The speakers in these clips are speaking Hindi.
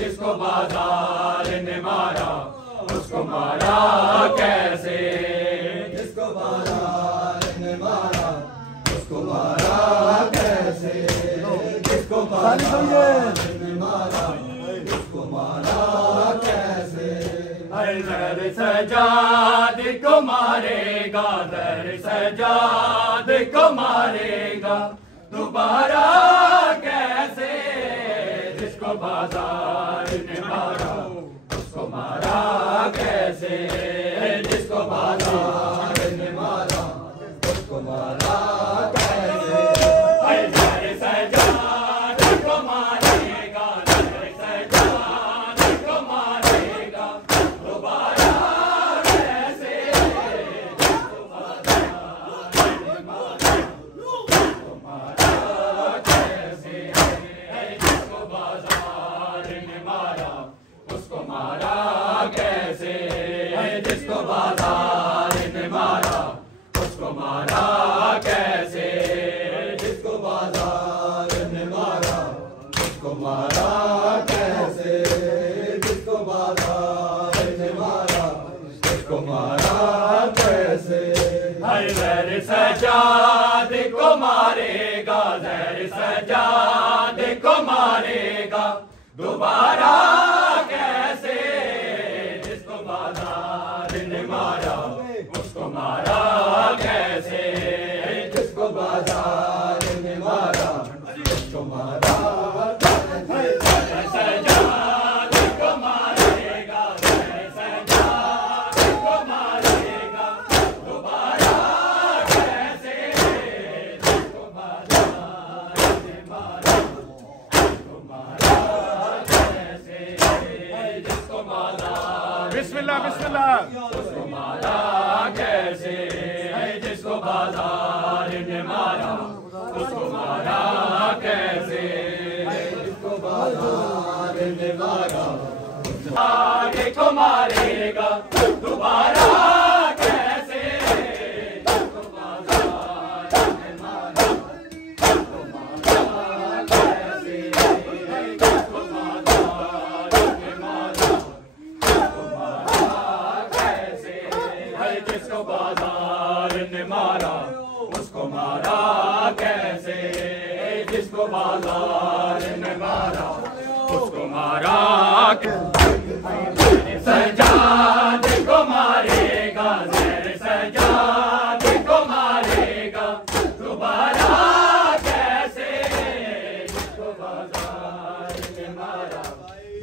जिसको बाजार ने मारा उसको मारा कैसे, जिसको बाजार ने मारा उसको मारा कैसे, जिसको बाजार ने मारा उसको मारा कैसे। दर सजाद को मारेगा, दर सजाद को मारेगा दोबारा कैसे, जिसको बाजार ने मारा उसको मारा कैसे, जिसको बाजार ने मारा उसको मारा कैसे। दर सजाद को मारेगा, दर सजाद को मारेगा दोबारा कैसे, जिसको बाजार ने मारा उसको मारा कैसे, जिसको बाजार ने मारा उसको मारा कैसे, जिसको बाजार ने मारा उसको मारा कैसे, जिसको बाजार ने मारा उसको मारा कैसे, जिसको बाजार ने मारा उसको मारा कैसे। दर सजाद को मारेगा, दर सजाद को मारेगा दोबारा कैसे, जिसको बाजार ने मारा उसको मारा कैसे, जिसको बाजार ने मारा उसको मारा कैसे। सजाद को मारेगा, सजाद को मारेगा दोबारा कैसे, जिसको बाजार ने मारा उसको मारा कैसे, जिसको बाजार बिस्मिल्लाह बिस्मिल्लाह उसको मारा कैसे, जिसको बाजार ने मारा उसको मारा कैसे, जिसको बाजार ने मारा आगे को मारेगा दोबारा कैसे, जिसको बाजार ने मारा उसको मारा कैसे, जिसको बाजार ने मारा उसको मारा कैसे, जिसको बाजार ने मारा उसको मारा कैसे, जिसको बाजार ने मारा उसको मारा सजाद को मारेगा, सजाद को मारेगा दोबारा कैसे, जिसको बाजार ने मारा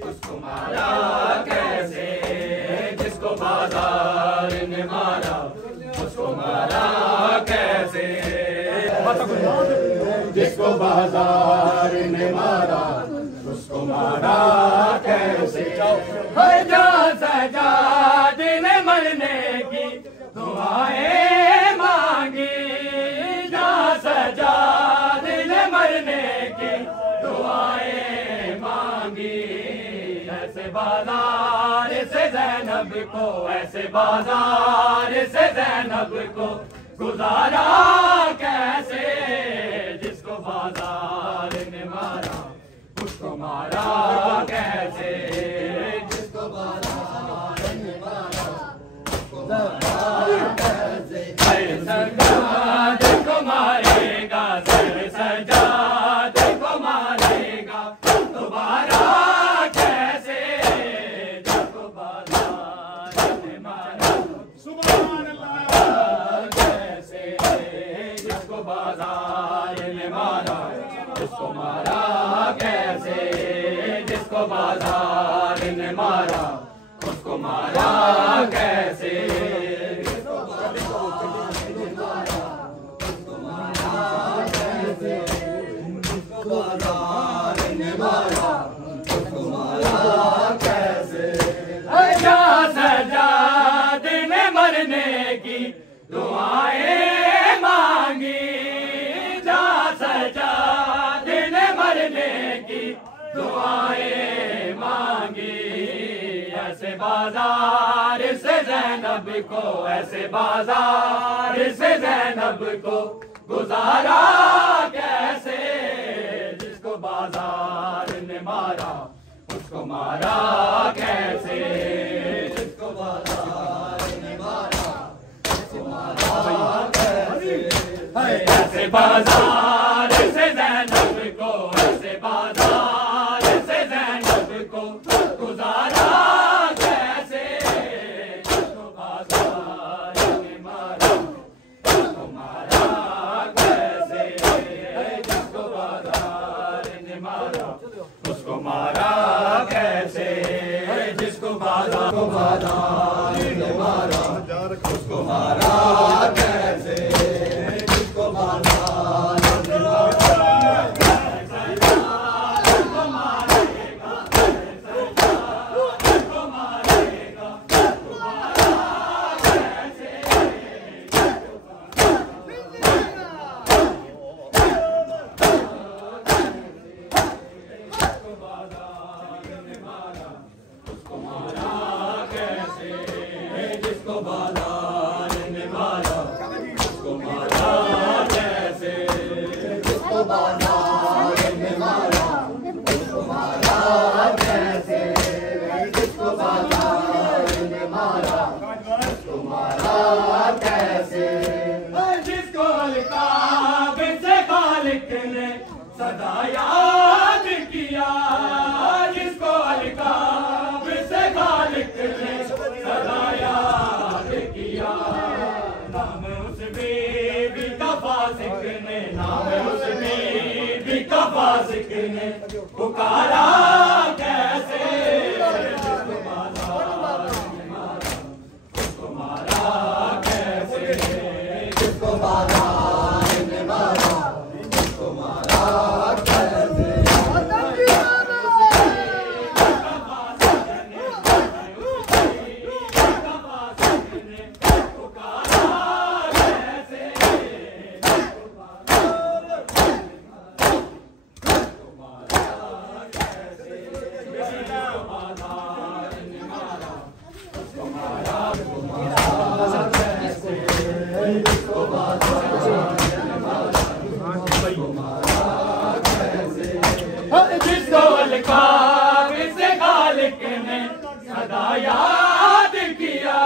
उसको मारा कैसे, जिसको बाजार ने मारा उसको मारा कैसे, जिसको बाजार ने मारा उसको मारा कैसे। जा सजाद ने मरने की दुआएं मांगी, जा सजाद ने मरने की दुआएं मांगी, ऐसे बाजार से ज़ैनब को, ऐसे बाजार से ज़ैनब को गुजारा कैसे, जिसको बाजार ने मारा उसको मारा कैसे, जिसको बाजार ने मारा उसको मारा कैसे। सजाद को मारेगा, सजाद को मारेगा दोबारा कैसे, जिसको बाजार ने मारा सुभान अल्लाह कैसे, जिसको बाजार ने मारा उसको मारा कैसे, जिसको बाजार ने मारा उसको मारा कैसे, जिसको बाजार ने मारा उसको मारा कैसे, जिसको बाजार ने मारा उसको मारा कैसे। जा सजाद ने मरने की दुआएं मांगी, जा सजाद ने मरने की दुआएं मांगी, ऐसे बाजार से ज़ैनब को, ऐसे बाजार से ज़ैनब को गुजारा कैसे, जिसको बाजार ने मारा जिसको मारा कैसे, जिसको बाजार ने मारा, जिसको मारा कैसे, ऐसे बाजार से ज़ैनब को, ऐसे बाजार से ज़ैनब को गुजारा कैसे, जिसको बाजार ने मारा, जिसको मारा कैसे, जिसको बाजार ने मारा, उसको मारा कैसे, जिसको बाजार जिसको बाजार ने मारा, उसको मारा कैसे, जिसको बाजार ने मारा, जिसको बाजार ने मारा, उसको मारा कैसे, जिसको बाजार ने मारा, उसको मारा कैसे, जिसको बाजार ने मारा, उसको मारा कैसे, जिसको अलकाब से खालिक ने सदा याद किया, जिसको अलकाब से खालिक ने सदा याद किया, नाम उस बीबी का फासिक ने, नाम उस बीबी का फासिक ने पुकारा कैसे, जिसको बाजार ने मारा, उसको मारा कैसे, जिसको बाजार ने मारा, उसको मारा कैसे, जिसको अलकाब से खालिक ने सदा याद किया,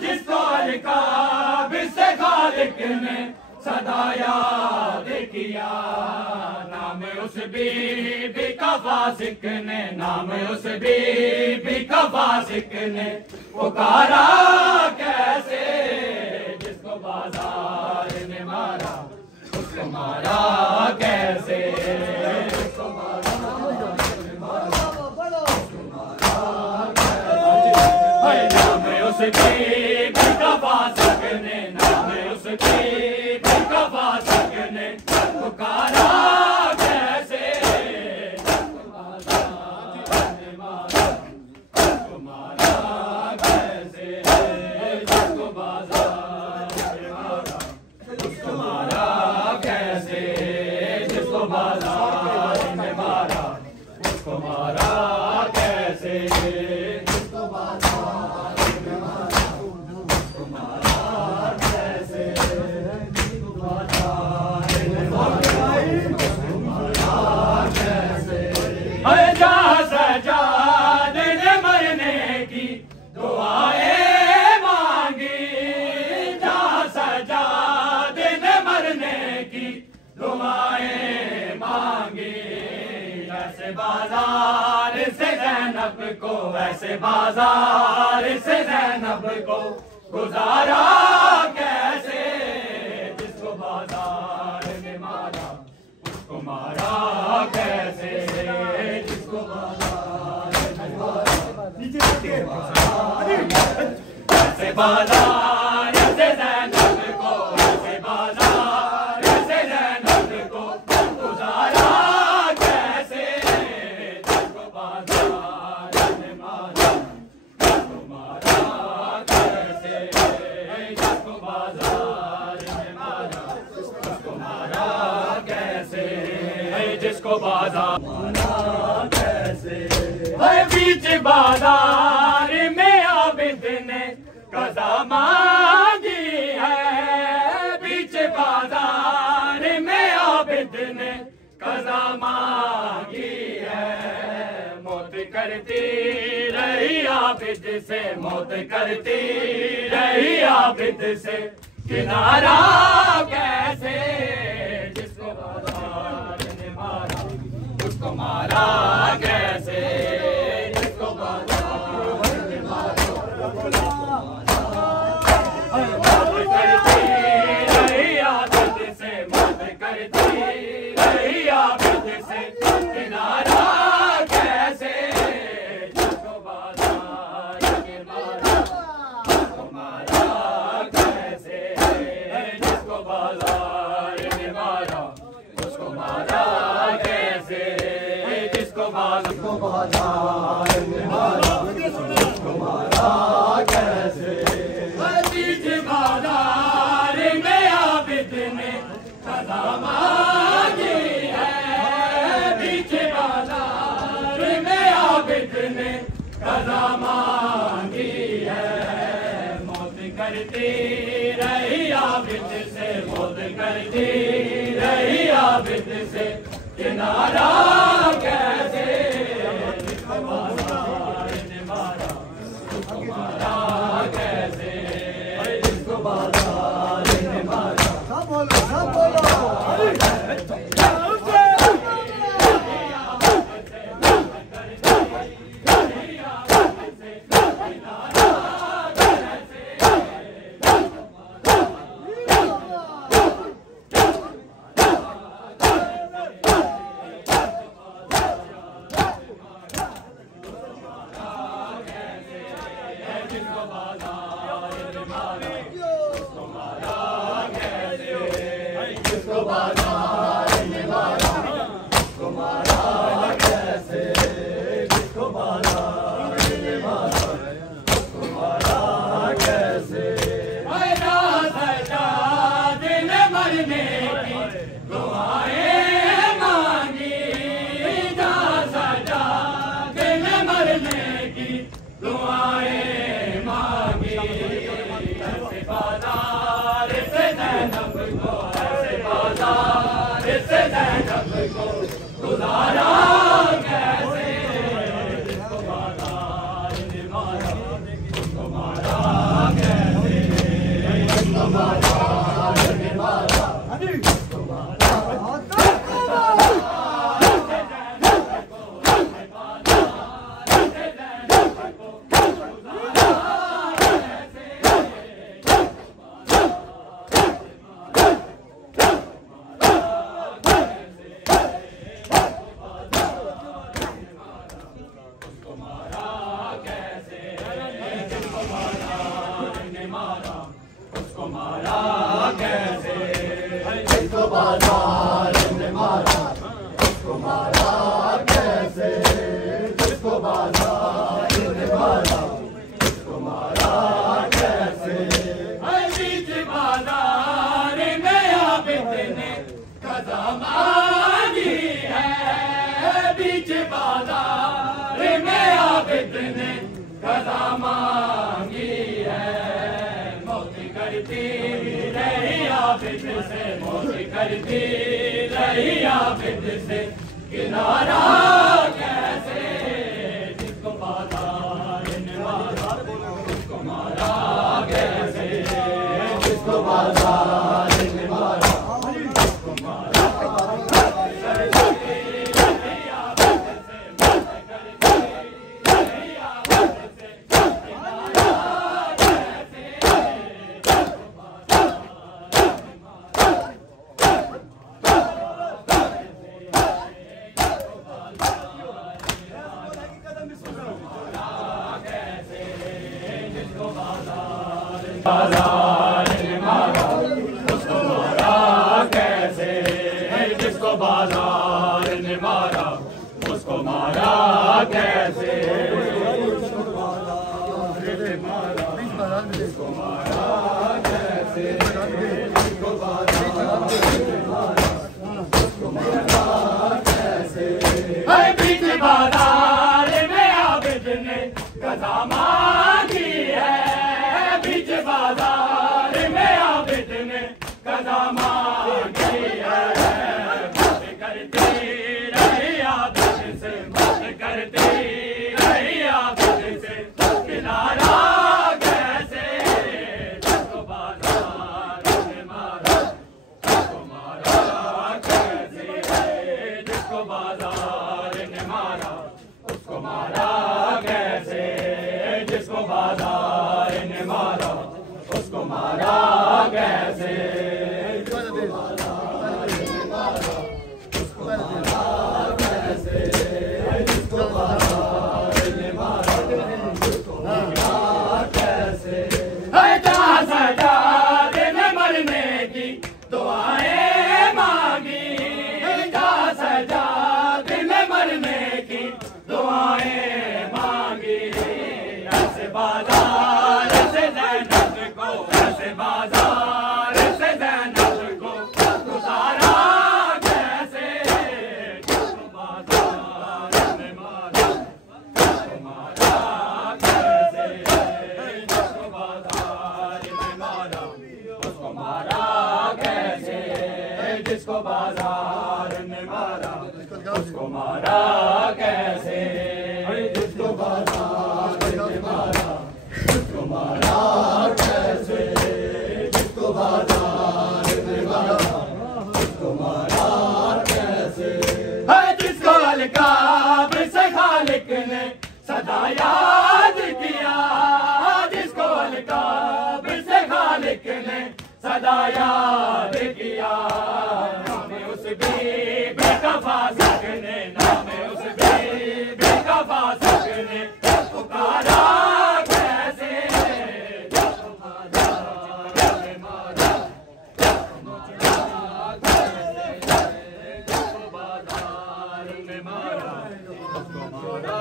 जिसको अलकाब से खालिक ने सदा याद किया, नाम उस बीबी का फासिक ने, नाम उस बीबी का फासिक ने पुकारा कैसे, जिसको बाजार ने मारा, उसको मारा कैसे, जिसको बाजार ने मारा, उसको मारा कैसे, नाम उस बीबी का फासिक ने, नाम उस बीबी का फासिक ने पुकारा कैसे, जिसको बाजार ने मारा, उसको मारा कैसे, जिसको बाजार ने मारा, उसको मारा कैसे, जिसको बाजार ने मारा, उसको मारा कैसे, जिसको बाजार ने मारा, उसको मारा कैसे, जिसको बाजार ने मारा, उसको मारा कैसे, जा सजाद ने मरने की दुआएं मांगी, जा सजाद ने मरने की दुआएं मांगी, ऐसे बाजार से ज़ैनब को, ऐसे बाजार से ज़ैनब को गुजारा कैसे, जिसको बाजार ने मारा, उसको मारा कैसे, जिसको बाजार ने मारा, ऐसे बाजार से ज़ैनब को, ऐसे बाजार से ज़ैनब को गुजारा कैसे, जिसको बाजार ने मारा, उसको मारा कैसे, जिसको बाजार ने मारा, उसको मारा कैसे, जिसको बाजार कैसे, बीच बाजार में आबिद ने कज़ा मांगी है, बीच बाजार में आबिद ने कज़ा मांगी है, मौत करती रही आबिद से, मौत करती रही आबिद से, किनारा कैसे जिसको बाजार ने मारा, उसको मारा कैसे जिसको बाजार ने मारा। मौत करती रही आबिद से, मौत करती रही आबिद से, किनारा कैसे जिसको बाजार ने मारा, उसको मारा कैसे जिसको बाजार ने मारा, उसको मारा कैसे जिसको बाजार ने मारा, उसको मारा कैसे। बीच बाजार में आबिद ने सदा मांगी है, बीच बाजार में आबिद ने सदा मांगी है। मौत करती रही आबिद से, मौत करती रही आबिद से, किनारा कैसे जिसको बाजार ने मारा, उसको मारा कैसे जिसको बाजार ने मारा। सब बोलो, सब बोलो। गुजारा कैसे जिसको बाजार ने मारा, उसको मारा कैसे जिसको बाजार ने मारा, उसको मारा बाजार ने मारा, उसको मारा कैसे जिसको बाजार ने मारा, उसको मारा कैसे। बीच बाजार में आबिद ने कदा मांगी है, बीच बाजार में आबिद ने कदा मांगी है। मौत करती रही आबिद से, मौत करती रही आबिद से, किनारा कैसे जिसको बाजार ने मारा, उसको मारा कैसे जिसको बाजार ने मारा, उसको मारा बाजार ने मारा, उसको मारा कैसे जिसको बाजार ने मारा, उसको मारा कैसे जिसको मारा कैसे जिसको मारा कैसे। बीच बाजार में आबिद ने कदा मांगी है, बीच बाजार में आबिद ने कदा मांगी है। बात करती रही आबिद से, बात करती कैसे जिसको बाजार में मारा उसको मारा कैसे जिसको बाजार में मारा उसको मारा कैसे जिसको बाजार में मारा उसको मारा कैसे है जिसको अलकाब से खालिक ने सदा याद किया जिसको अलकाब से खालिक ने सदा याद किया बेकफा सकने नाम उस बेकफा सकने पुकारा कैसे जिसको बाजार में मारा उसको मारा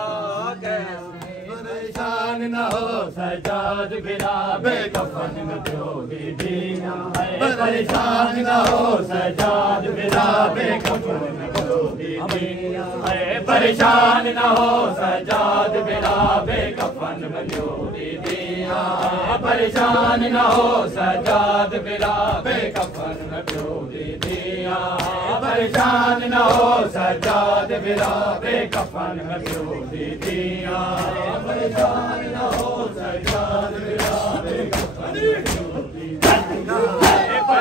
कैसे परेशान न हो सजाद गिरा बेकफन में प्योगी दीना है परेशान न हो सजाद गिरा बेकफन में प्योगी दीना है परेशान न हो सजाद गिरा बेकफन में प्योगी दीना है परेशान न हो सजाद गिरा बेकफन में प्योगी दीना परेशान न हो सजाद गिरा बेकफन में प्योगी दीना परेशान न हो सजाद गिरा बेकफन में प्योगी दीना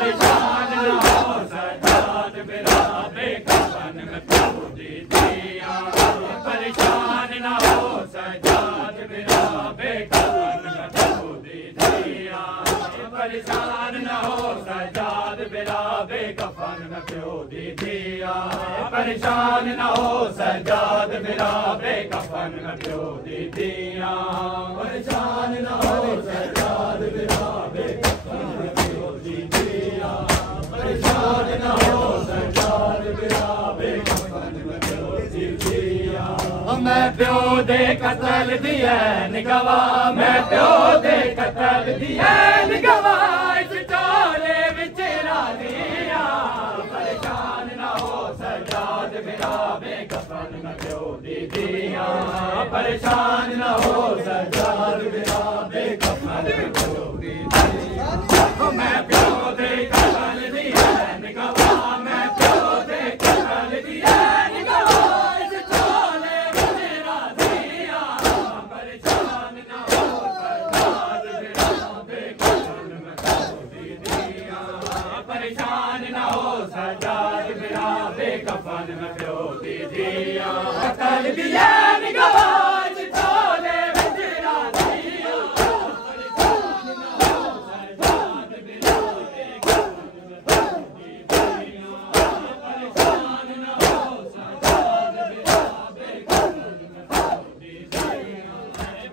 परेशान न हो सजाद गिरा बेकफन में प्योगी दीना परेशान न हो सजाद गिरा बेकफन में प्योगी दीना परेशान न हो सजाद गिरा बेकफन में प्योगी दीना परेशान न हो सजाद गिरा बेकफन में प्योगी दीना परेशान न हो सजाद गिरा बेकफन में प्योगी दीना परेशान न हो सजाद गिरा बेकफन में प्योगी दीना मैं प्यो दे कतल दिया निगवा मैं प्यो दे कतल दिया निगवा इस टोले विच रालिया परेशान न हो सजाद गिरा बेकफन में प्योगी दीना परेशान न हो सजाद गिरा बेकफन में प्योगी दीना मैं प्यो दे कतल दिया निगवा मैं प्यो दे कतल दिया निगवा इस टोले विच रालिया परेशान न हो सजाद गिरा बेकफन में प्योगी दीना परेशान न हो सजाद गिरा बेकफन में प्योगी दीना कतल दिया निगवा इस टोले विच रालिया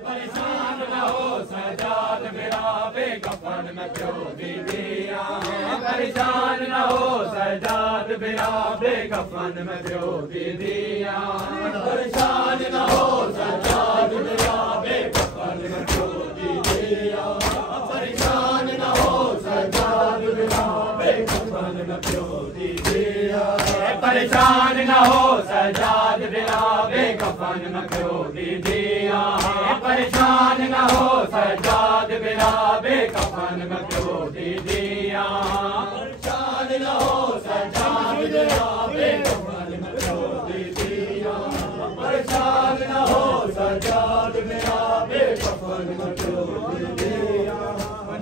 परेशान न हो सजाद गिरा बेकफन में प्योगी दीना परेशान न हो सजाद गिरा बेकफन में प्योगी दीना परेशान न हो सजाद गिरा बेकफन में प्योगी दीना परेशान न हो सजाद गिरा बेकफन में प्योगी दीना परेशान न हो सजाद गिरा बेकफन में प्योगी दीना परेशान न हो सजाद गिरा बेकफन में प्योगी दीना परेशान न हो सजाद गिरा बेकफन में प्योगी दीना परेशान न हो सजाद गिरा बेकफन में प्योगी दीना परेशान न हो सजाद गिरा बेकफन में प्योगी दीना परेशान न हो सजाद गिरा बेकफन में प्योगी दीना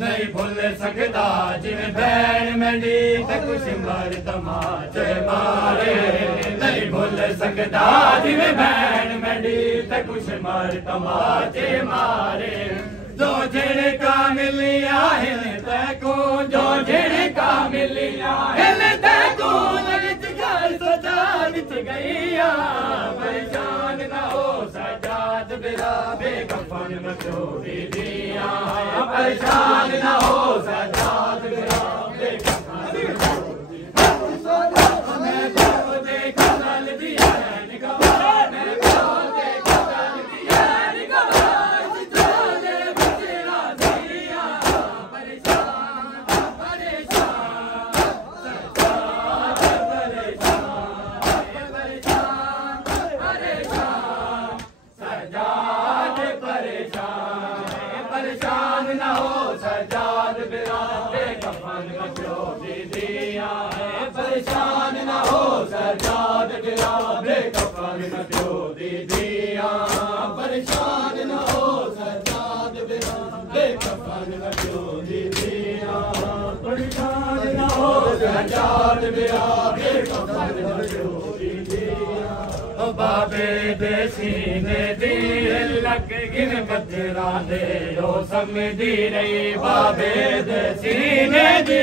नहीं भूल सकता जिन बैन मंडी ते कुछ मर तमाचे मारे नहीं भूल सकता जिन बैन मंडी ते कुछ मर तमाचे मारे जो झिड़का मिलिया हिन तैको जो झिड़का मिलिया हिन तैको लॻच घर सजाद च गईया परेशान न हो सजाद बिरा बेकफन मचो दिया परेशान न हो सजाद बिरा बेकफन मैं तो देख चल दिया निगवार मैं तो देख चल दिया निगवार चले बचरा दिया परेशान परेशान सजाद परेशान परेशान न हो सजाद बिरा बेकफन मचो दिया परेशान न हो सजाद बिरा बेकफन मचो दिया परेशान न हो सजाद बिरा बेकफन मचो दिया परेशान न हो सजाद बिरा बेकफन मचो दिया बाबे देसीने दी लक गिन बजरा दे ओ समझी रही बाबे देसीने दी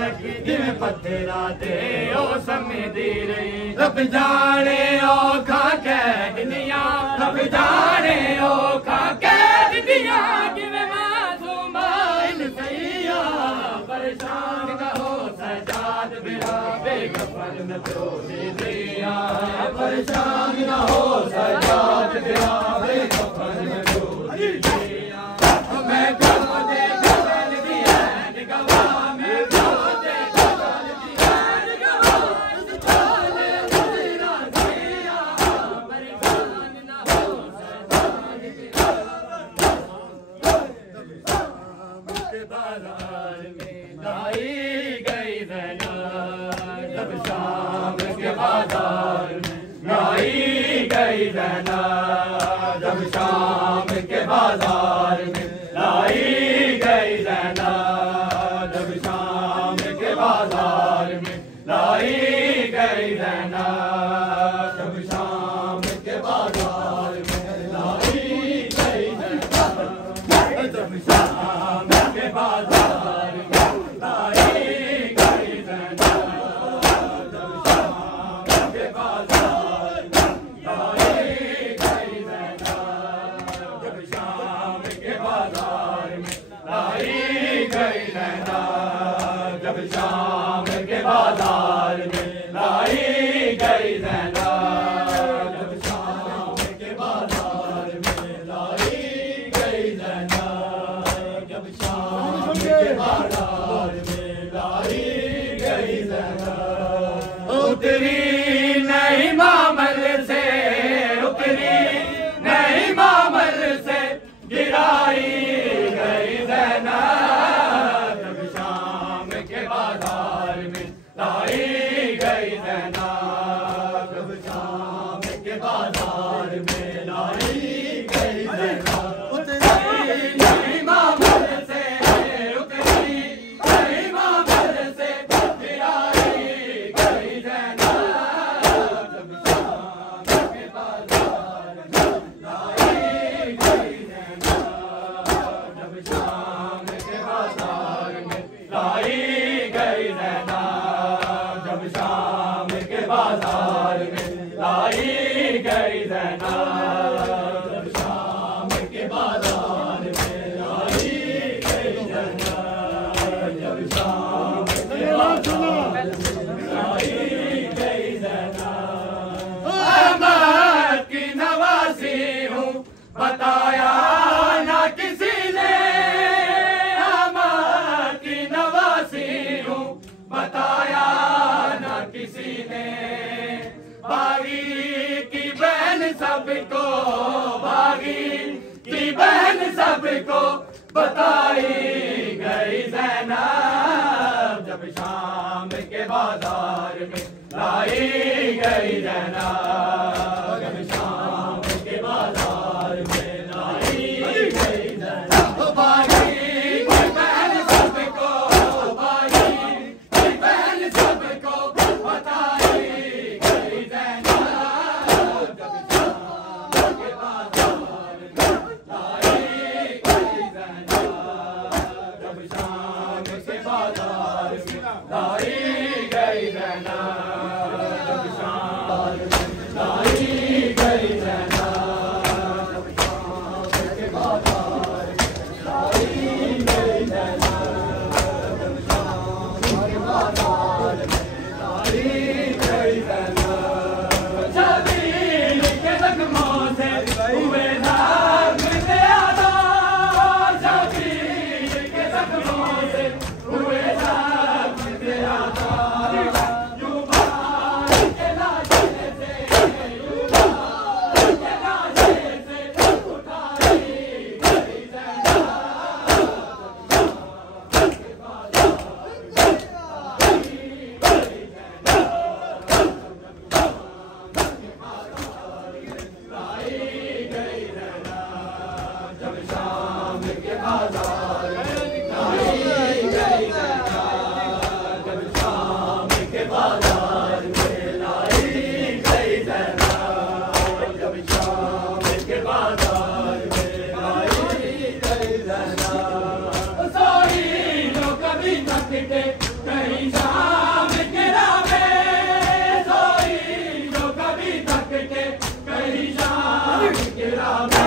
लक गिन बजरा दे ओ समझी रही रब जाने ओ खा के दुनिया रब जाने ओ खा के दुनिया किवें मासूमा इन सैया परेशान का हो सजाद बिरा बेकफन न तो दिया परेशान न हो सजाद बिरा बेकफन न तो दिया मैं कब देखा चल दिया निगवा मैं कब देखा चल दिया निगवा चले बचरा दिया परेशान न हो सजाद बिरा के बाजार में लाई गई जना जब शाम के बाजार में लाई गई जना जब शाम के बाजार में लाई गई जना जब शाम के बाजार में लाई गई जना जब शाम के बाजार में लाई गई जना जब शाम के बाजार में लाई गई जना जब शाम के बाजार में लाई गई जना जब शाम के बाजार में लाई गई जना जब शाम के बाजार में लाई गई जना जब शाम के बाजार में लाई गई जना जब शाम के बाजार में लाई गई जना उतरी नहीं मामल से उतरी नहीं मामल से गिराई गई जना जब शाम के बाजार में लाई गई जना जब शाम के बाजार में लाई गई जना उतरी नहीं मामल से उतरी नहीं मामल से गिराई गई जना जब शाम के बाजार में लाई गई जना जब शाम के बाजार में लाई गई जना जब शाम के बाजार में लाई गई जना जब शाम के बाजार में लाई गई जना जब शाम के बाजार में लाई गई जना अहमद की नवासी हूँ बताया ना किसी ने अहमद की नवासी हूँ बताया ना किसी ने बागी की बहन सबको बागी की बहन सबको बताई गई ज़ैनब जब शाम के बाजार में लाई गई ज़ैनब जब शाम के बाजार में लाई गई ज़ैनब बागी की बहन सबको बागी की बहन सबको बताई गई ज़ैनब जब शाम के बाजार में लाई गई ज़ैनब बाजार लाई गई ज़ैनब जब शाम के बाजार में लाई गई ज़ैनब जब शाम के बाजार में लाई गई ज़ैनब सोई जो कभी न कटे कहीं शाम के रावे सोई जो कभी न कटे कहीं शाम के रावे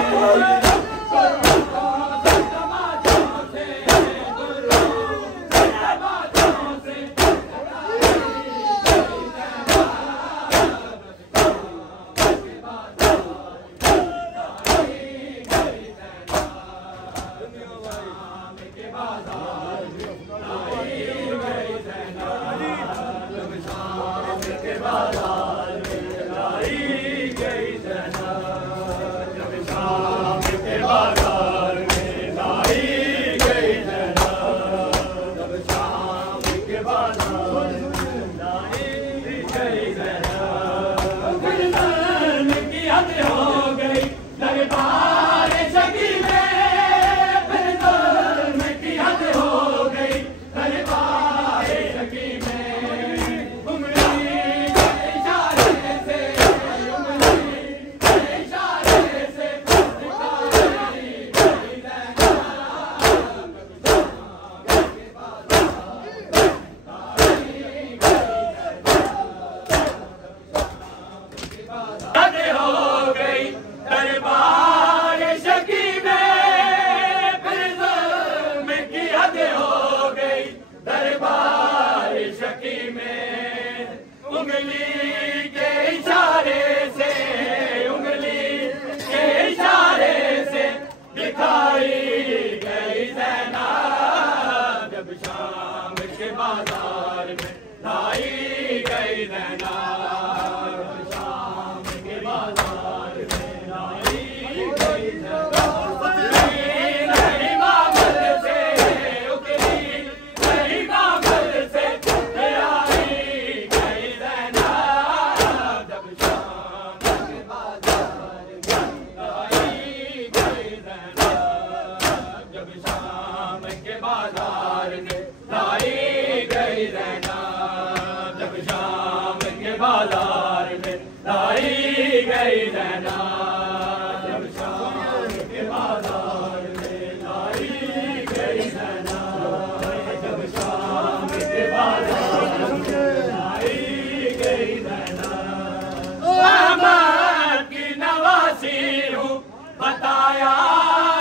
बताया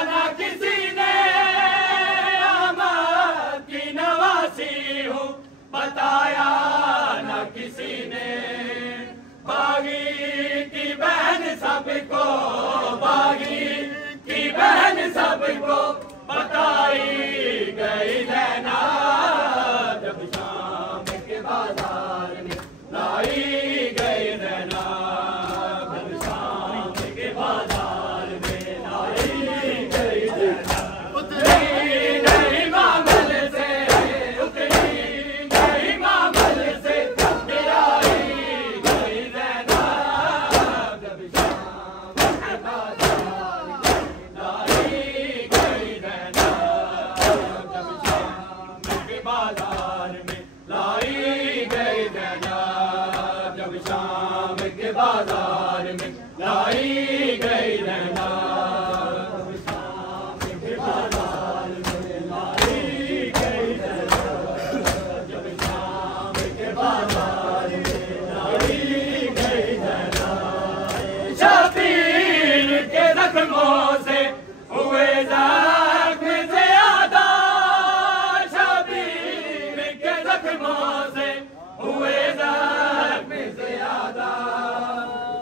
ना किसी ने अहमद की नवासी हूँ बताया ना किसी ने बागी की बहन सबको बागी की बहन सबको बताई गई ज़ैनब जब शाम के बाजार में लाई गई ज़ैनब जब शाम के बाजार में लाई गई ज़ैनब उतरी नहीं मामल से उतरी नहीं मामल से गिराई गई ज़ैनब जब शाम के बाजार में लाई गई ज़ैनब जब शाम के बाजार में लाई गई ज़ैनब जब शाम के बाजार में लाई गई ज़ैनब जब शाम के बाजार में लाई गई ज़ैनब जब शाम के बाजार में लाई गई ज़ैनब शबीर के जख्मों से हुए ज़ख्म ज़्यादा शबीर के जख्मों से हुए ज़ख्म ज़्यादा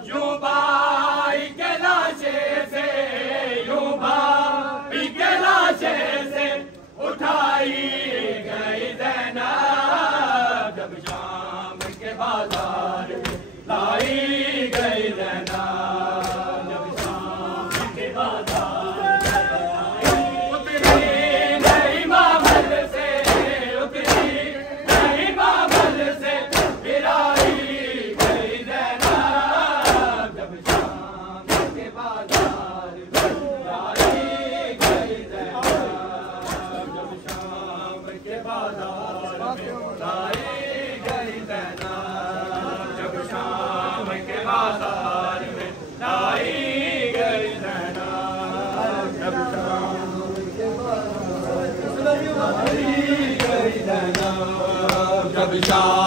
यूं भाई के लाशे से यूं भाई के लाशे से उठाई गई ज़ैनब जब शाम के बाजार में लाई गई ज़ैनब जब शाम के बाजार में उतरी नहीं मामल से उतरी नहीं मामल से गिराई गई ज़ैनब जब शाम के बाजार में लाई गई ज़ैनब लाई गई ज़ैनब, जब शाम के बाजार में लाई गई ज़ैनब, जब शाम के बाजार में लाई गई ज़ैनब, जब शाम